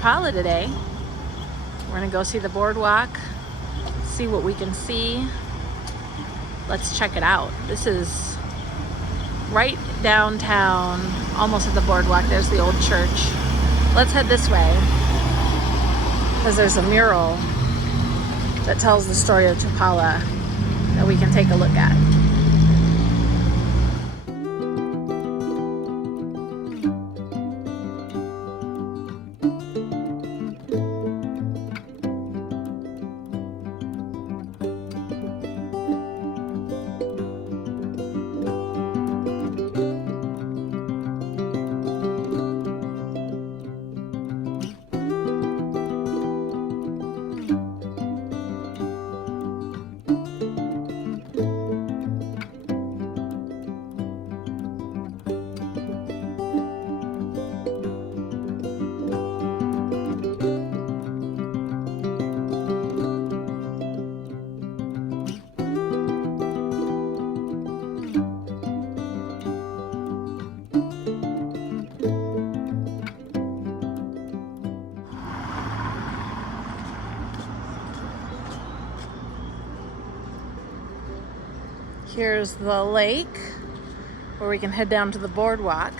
Chapala today. We're gonna go see the boardwalk, see what we can see. Let's check it out. This is right downtown, almost at the boardwalk. There's the old church. Let's head this way, because there's a mural that tells the story of Chapala that we can take a look at. Here's the lake where we can head down to the boardwalk.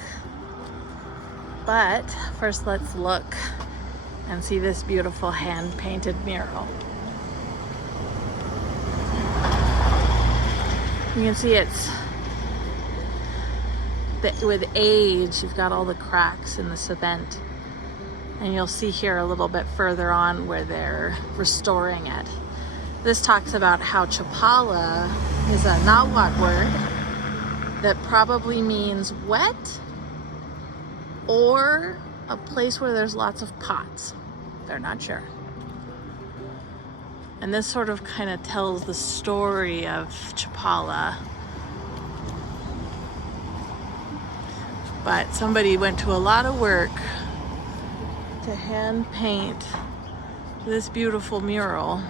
But first let's look and see this beautiful hand-painted mural. You can see with age, you've got all the cracks in the cement. And you'll see here a little bit further on where they're restoring it. This talks about how Chapala is a Nahuatl word that probably means wet or a place where there's lots of pots. They're not sure. And this sort of kind of tells the story of Chapala. But somebody went to a lot of work to hand paint this beautiful mural.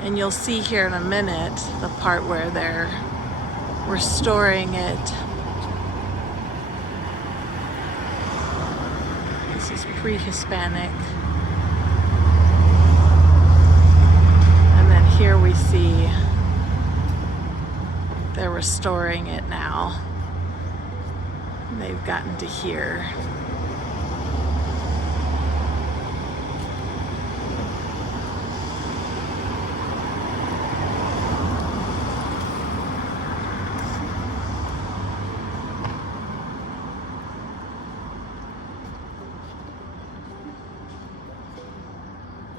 And you'll see here in a minute the part where they're restoring it. This is pre-Hispanic. And then here we see they're restoring it now. And they've gotten to here.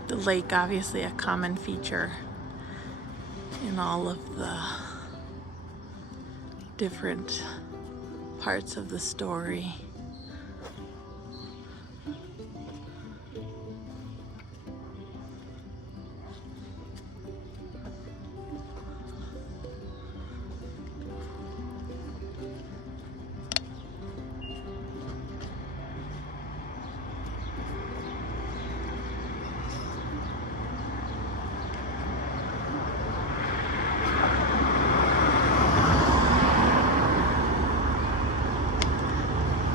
The lake, obviously a common feature in all of the different parts of the story.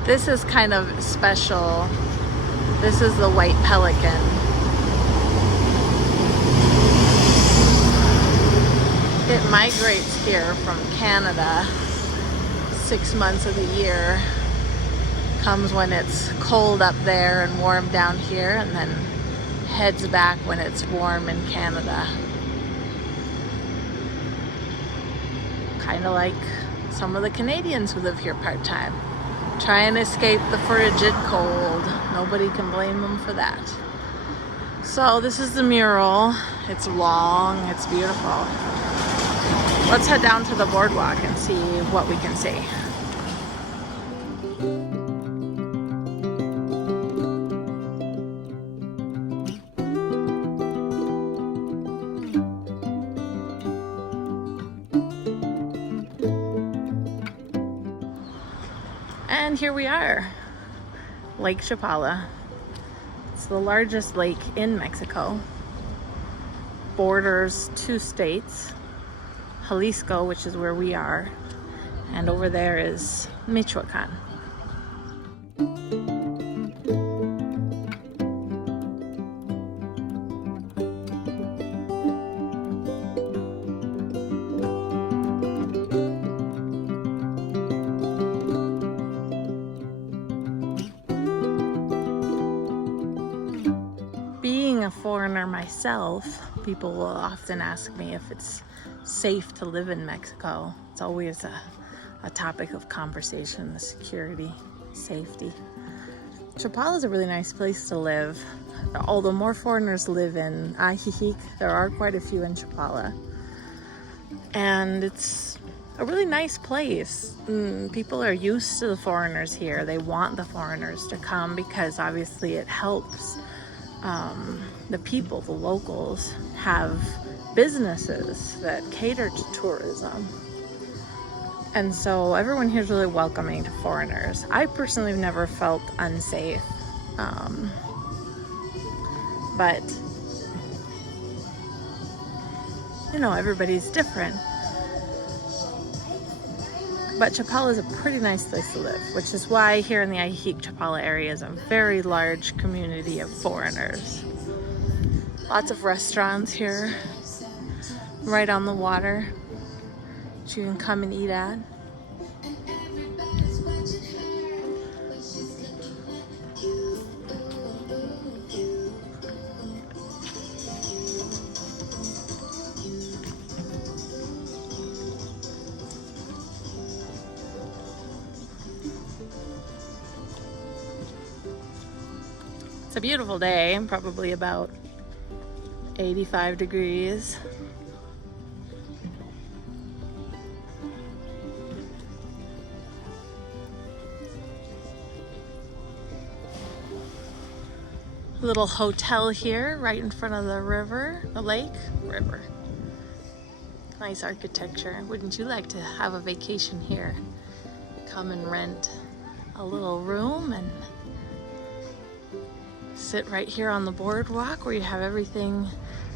This is kind of special. This is the white pelican. It migrates here from Canada 6 months of the year. Comes when it's cold up there and warm down here, and then heads back when it's warm in Canada. Kind of like some of the Canadians who live here part-time. Try and escape the frigid cold. Nobody can blame them for that. So this is the mural. It's long, it's beautiful. Let's head down to the boardwalk and see what we can see. And here we are, Lake Chapala. It's the largest lake in Mexico. Borders 2 states, Jalisco, which is where we are, and over there is Michoacan. Being a foreigner myself, people will often ask me if it's safe to live in Mexico. It's always a topic of conversation, the security, safety. Chapala is a really nice place to live. Although more foreigners live in Ajijic, there are quite a few in Chapala. And it's a really nice place. People are used to the foreigners here. They want the foreigners to come because obviously it helps the people, the locals, have businesses that cater to tourism. And so everyone here is really welcoming to foreigners. I personally have never felt unsafe. But, you know, everybody's different. But Chapala is a pretty nice place to live, which is why here in the Ajijic Chapala area is a very large community of foreigners. Lots of restaurants here, right on the water, that you can come and eat at. It's a beautiful day, probably about 85 degrees. Little hotel here right in front of the river, the lake, river. Nice architecture. Wouldn't you like to have a vacation here? Come and rent a little room and sit right here on the boardwalk where you have everything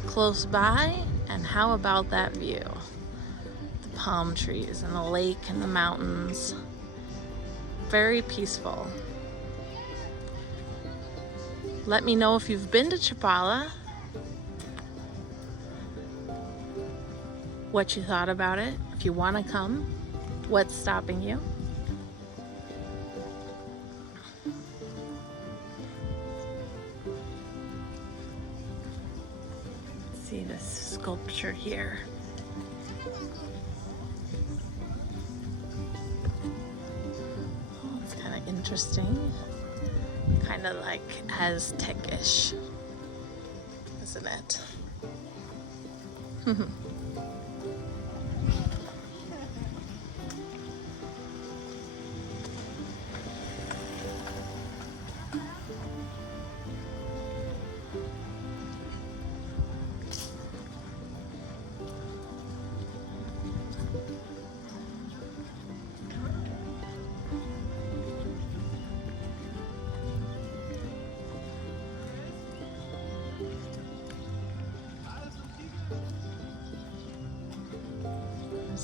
close by. And how about that view? The palm trees and the lake and the mountains. Very peaceful. Let me know if you've been to Chapala, what you thought about it. If you want to come, what's stopping you? See this sculpture here. Oh, it's kind of interesting. Kind of like Aztecish, isn't it?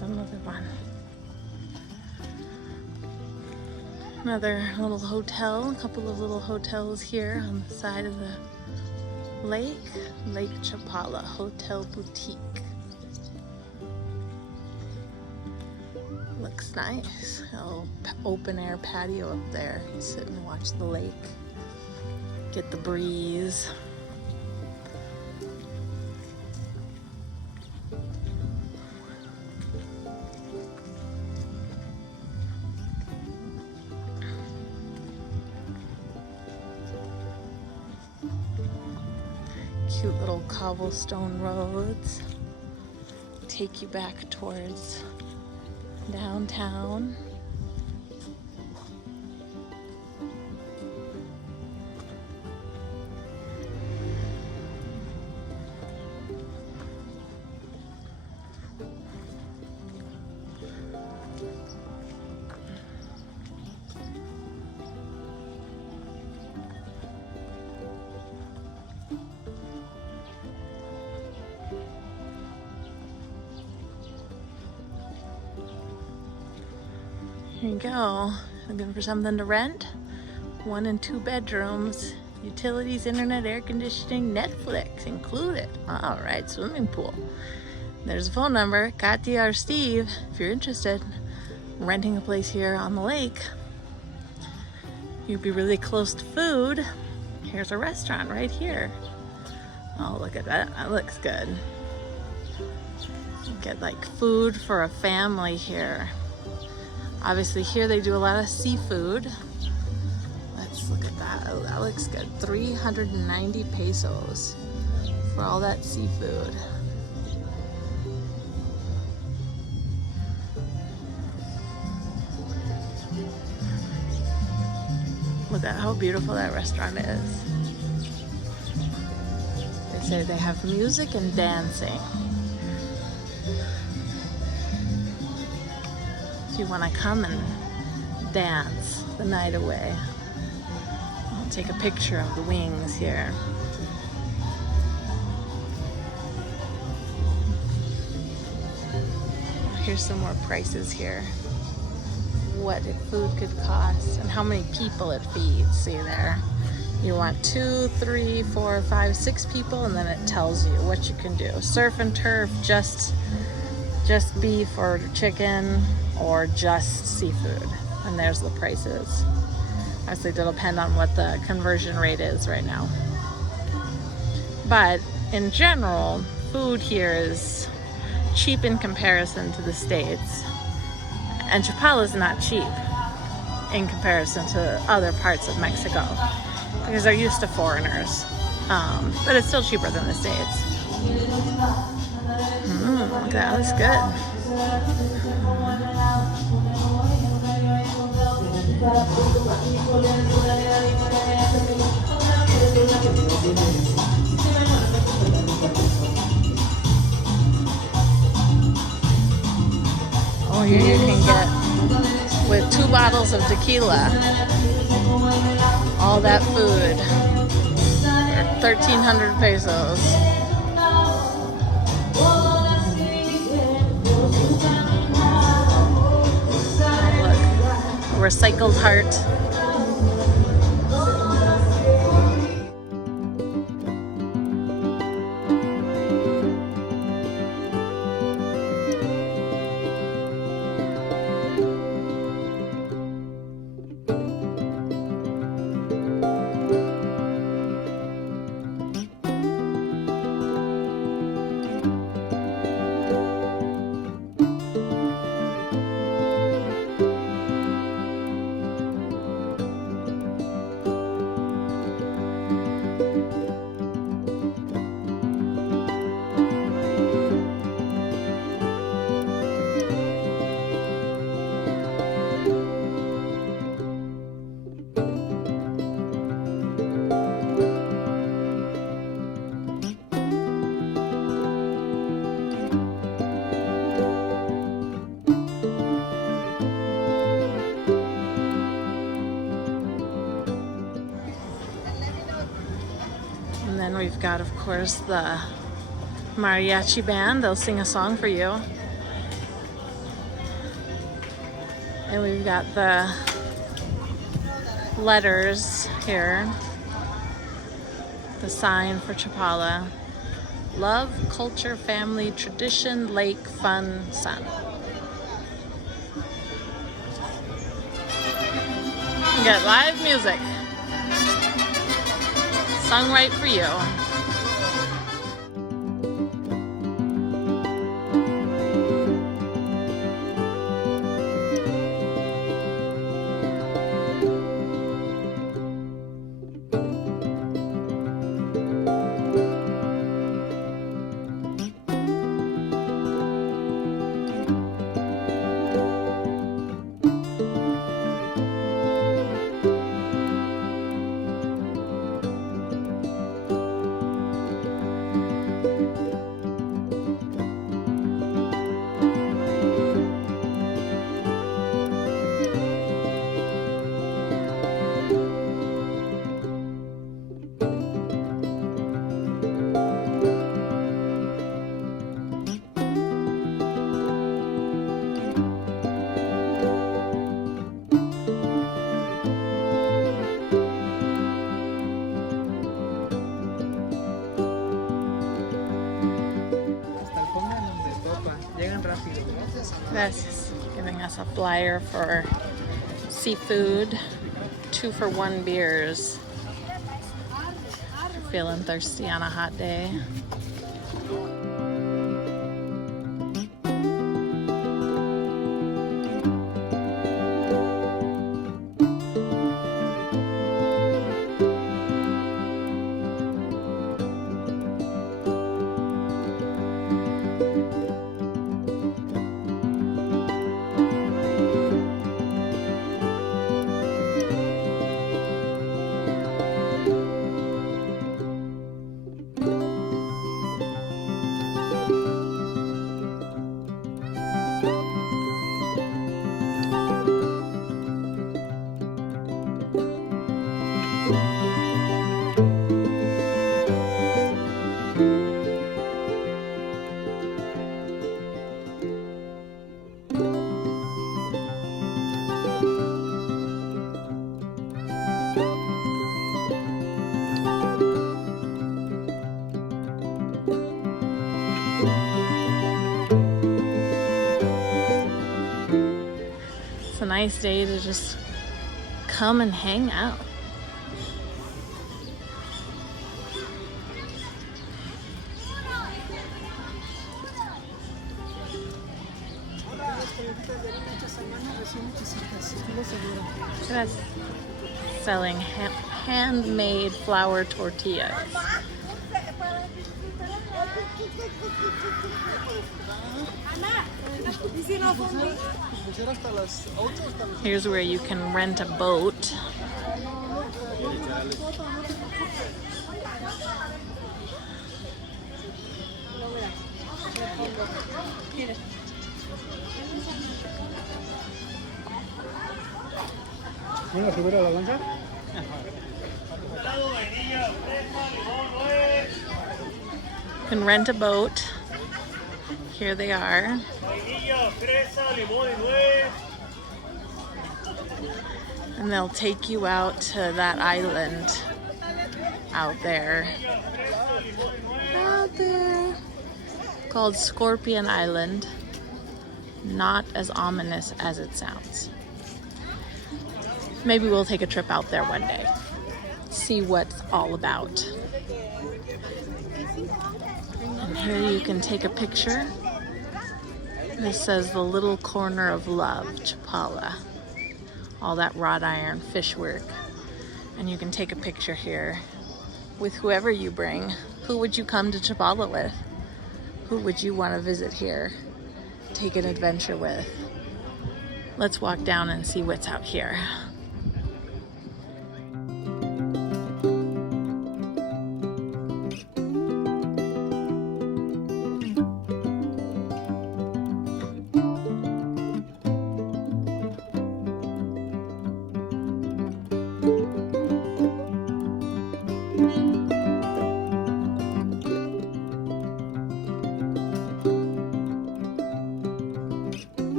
Another one. Another little hotel, a couple of little hotels here on the side of the lake. Lake Chapala Hotel Boutique. Looks nice. A little open air patio up there. Sit and watch the lake. Get the breeze. Cute little cobblestone roads take you back towards downtown. Here you go. Looking for something to rent? 1 and 2 bedrooms, utilities, internet, air conditioning, Netflix included. All right, swimming pool. There's a phone number, Katya or Steve, if you're interested in renting a place here on the lake. You'd be really close to food. Here's a restaurant right here. Oh, look at that. That looks good. You get like food for a family here. Obviously here they do a lot of seafood. Let's look at that. Oh, that looks good. 390 pesos for all that seafood. Look at how beautiful that restaurant is. They say they have music and dancing. If you want to come and dance the night away. I'll take a picture of the wings here. Here's some more prices here. What food could cost and how many people it feeds. See there, you want 2, 3, 4, 5, 6 people, and then it tells you what you can do. Surf and turf, just beef or chicken, or just seafood. And there's the prices. Obviously it'll depend on what the conversion rate is right now. But in general, food here is cheap in comparison to the States. And Chapala is not cheap in comparison to other parts of Mexico because they're used to foreigners. But it's still cheaper than the States. Look at that, that looks good. Oh, here you can get, with 2 bottles of tequila, all that food for 1,300 pesos. Oh, look, a recycled heart. And then we've got, of course, the mariachi band. They'll sing a song for you. And we've got the letters here. The sign for Chapala. Love, culture, family, tradition, lake, fun, sun. You got live music. Sung right for you. Gracias. Giving us a flyer for seafood, 2-for-1 beers. feeling thirsty on a hot day. It's a nice day to just come and hang out. That's selling handmade flour tortillas. Here's where you can rent a boat. You can rent a boat. Here they are. And they'll take you out to that island out there. Out there. Called Scorpion Island. Not as ominous as it sounds. Maybe we'll take a trip out there one day. See what it's all about. And here you can take a picture. This says the little corner of love, Chapala. All that wrought iron fish work. And you can take a picture here with whoever you bring. Who would you come to Chapala with? Who would you want to visit here? Take an adventure with? Let's walk down and see what's out here.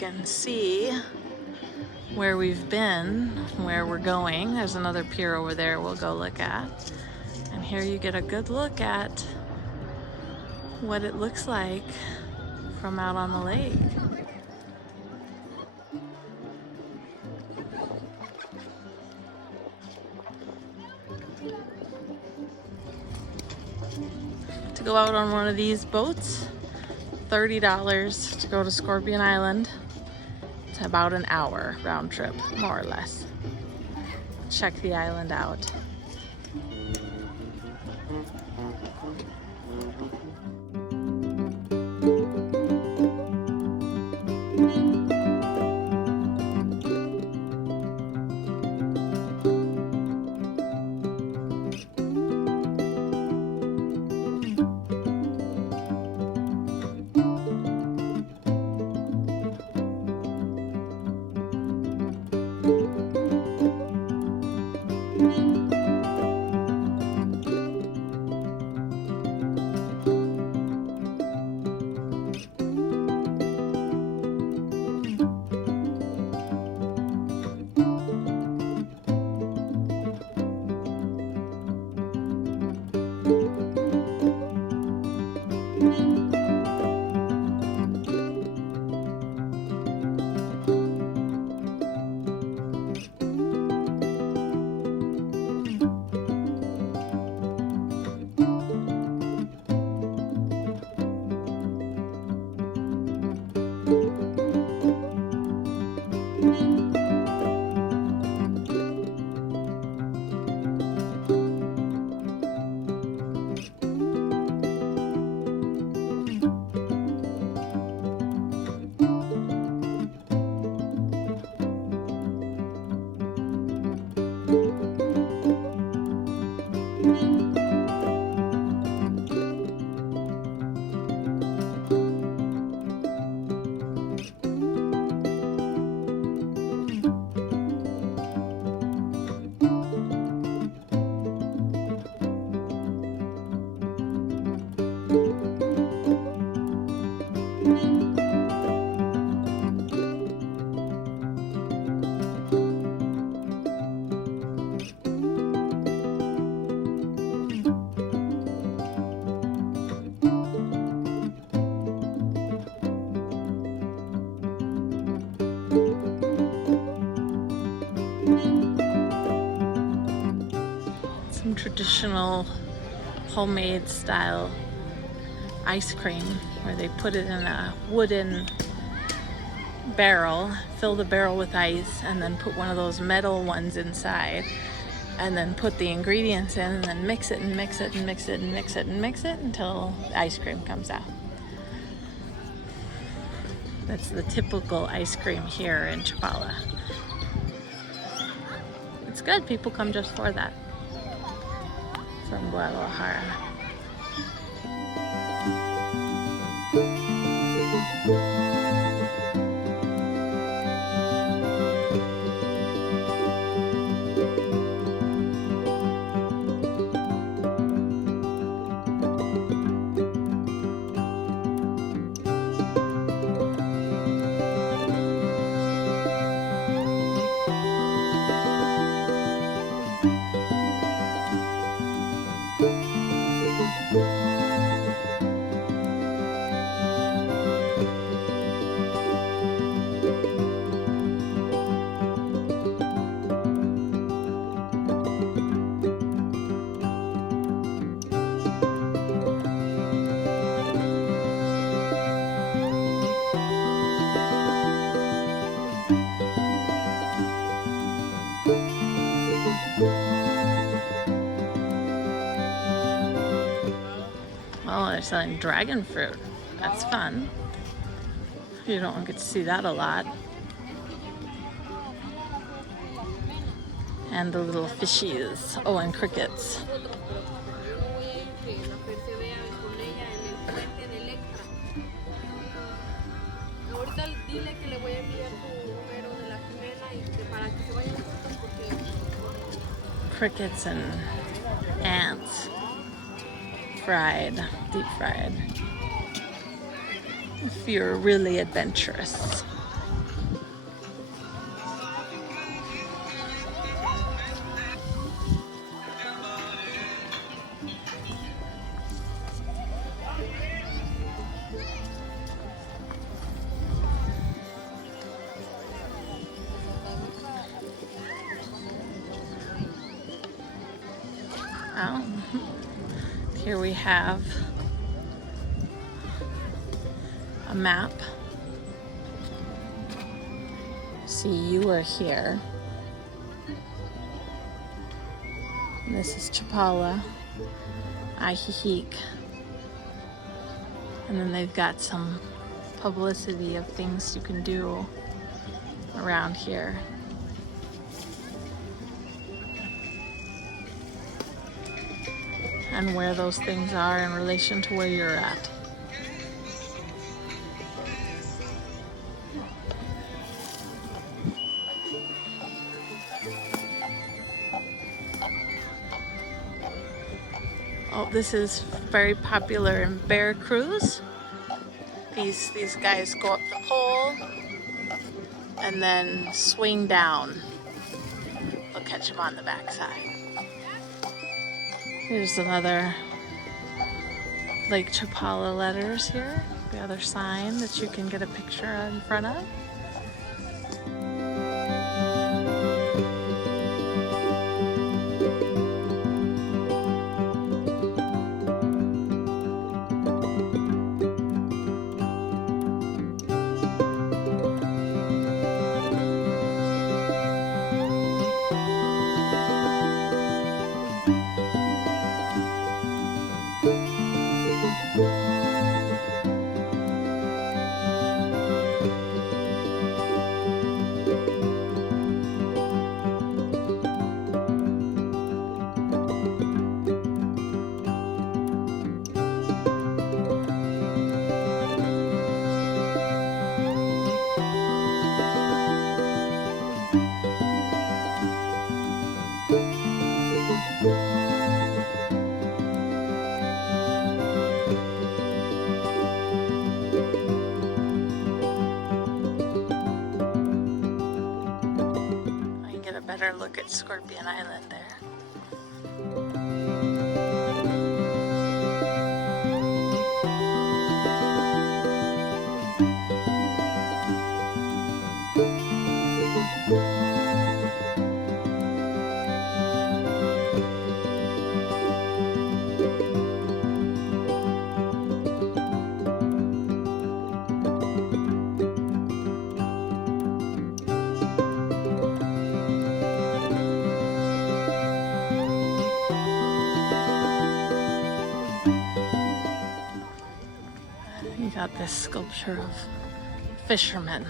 can see where we've been, where we're going. There's another pier over there we'll go look at. And here you get a good look at what it looks like from out on the lake. To go out on one of these boats, $30 to go to Scorpion Island. It's about an hour round trip, more or less. Check the island out. Some traditional homemade style ice cream where they put it in a wooden barrel, fill the barrel with ice, and then put one of those metal ones inside, and then put the ingredients in, and then mix it and mix it and mix it and mix it and mix it until the ice cream comes out. That's the typical ice cream here in Chapala. It's good, people come just for that from Guadalajara. Oh, they're selling dragon fruit. That's fun. You don't get to see that a lot. And the little fishies. Oh, and crickets. Crickets and ants. Fried, deep fried. If you're really adventurous. Well, here we have a map. See, you are here. And this is Chapala, Ajijic. And then they've got some publicity of things you can do around here. And where those things are in relation to where you're at. Oh, this is very popular in Veracruz. These guys go up the pole and then swing down. They'll catch them on the backside. Here's another Lake Chapala letters here. The other sign that you can get a picture in front of. Better look at Scorpion Island there. You got this sculpture of fishermen.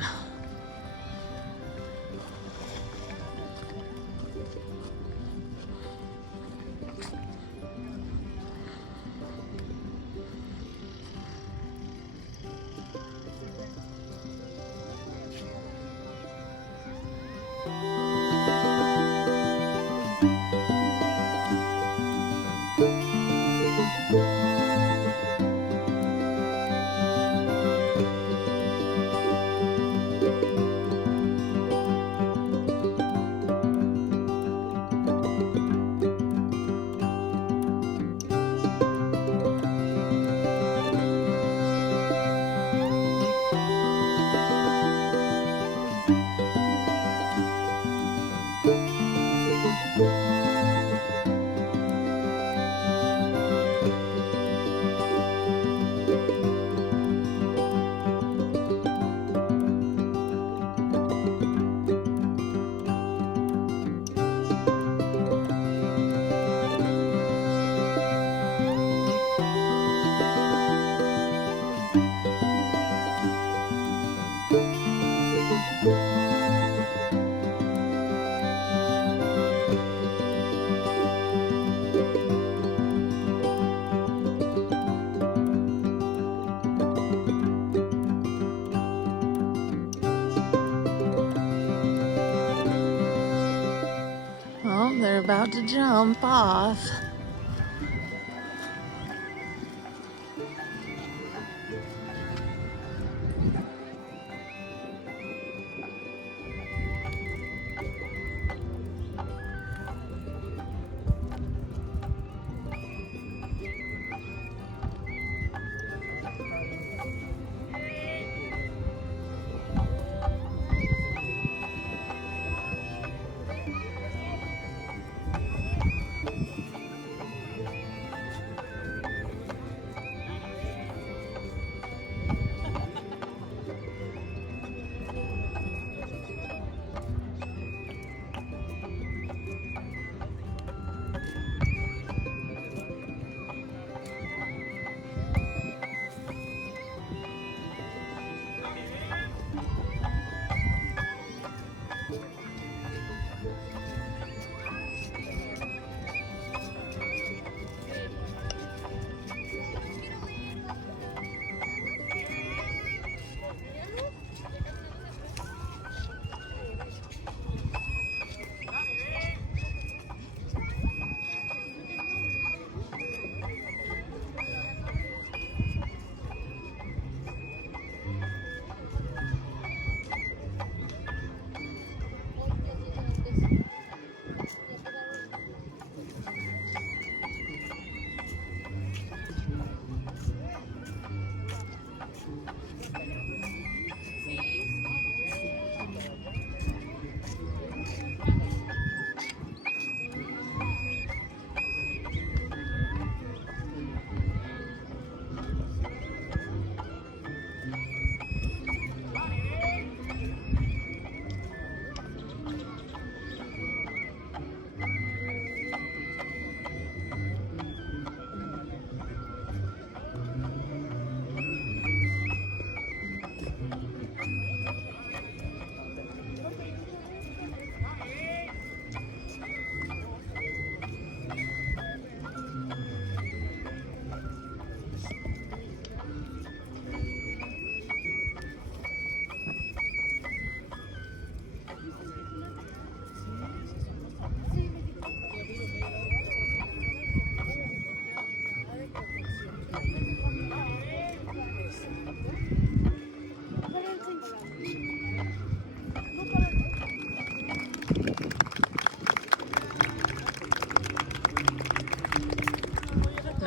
They're about to jump off.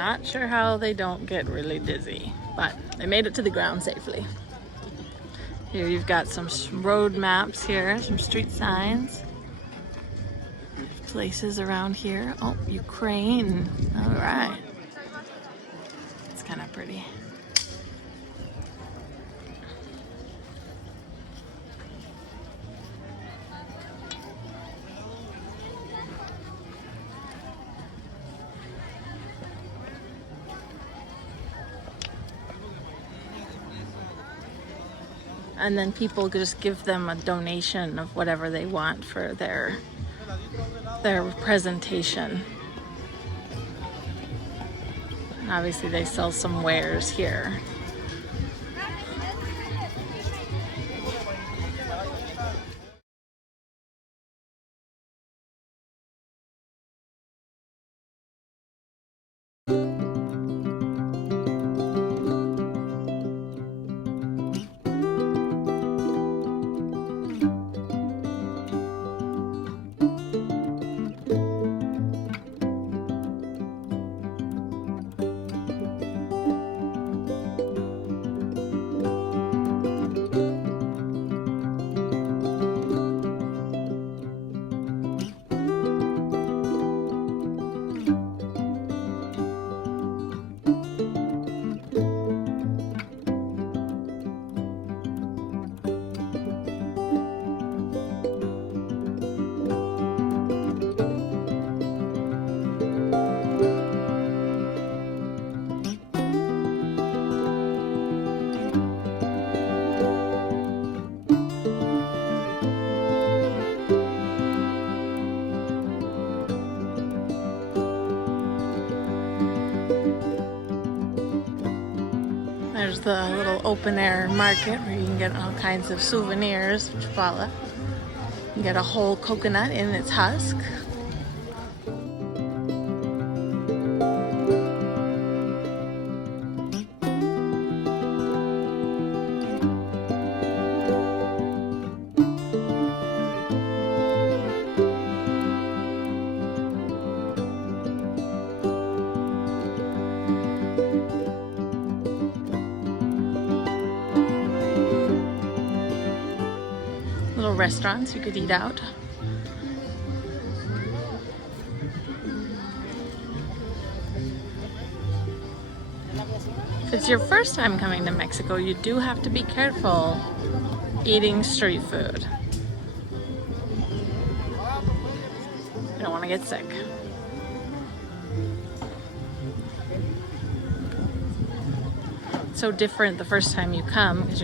Not sure how they don't get really dizzy, but they made it to the ground safely. Here you've got some road maps here, some street signs. Places around here. Oh, Ukraine. All right. It's kind of pretty. And then people just give them a donation of whatever they want for their presentation. And obviously they sell some wares here. There's the little open air market where you can get all kinds of souvenirs from Chapala. You can get a whole coconut in its husk. Little restaurants you could eat out. If it's your first time coming to Mexico, you do have to be careful eating street food. You don't want to get sick. It's so different the first time you come because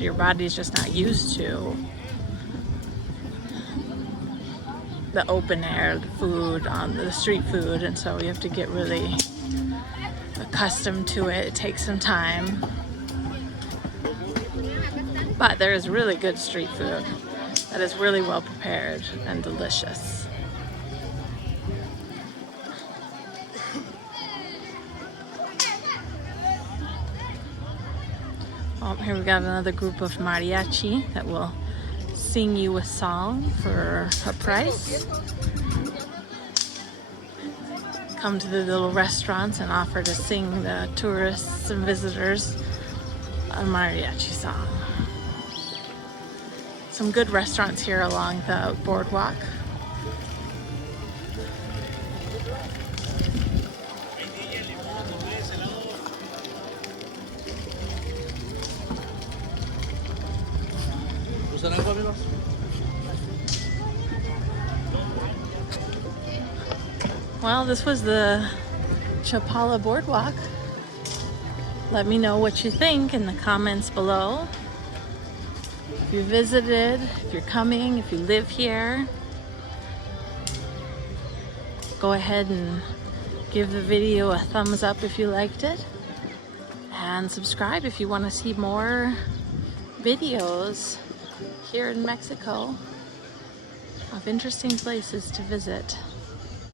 your body's just not used to the open air, the food, on the street food, and so you have to get really accustomed to it. It takes some time. But there is really good street food that is really well prepared and delicious. Oh, here we got another group of mariachi that will sing you a song for a price. Come to the little restaurants and offer to sing the tourists and visitors a mariachi song. Some good restaurants here along the boardwalk. Well, this was the Chapala Boardwalk. Let me know what you think in the comments below. If you visited, if you're coming, if you live here, go ahead and give the video a thumbs up if you liked it. And subscribe if you want to see more videos here in Mexico of interesting places to visit.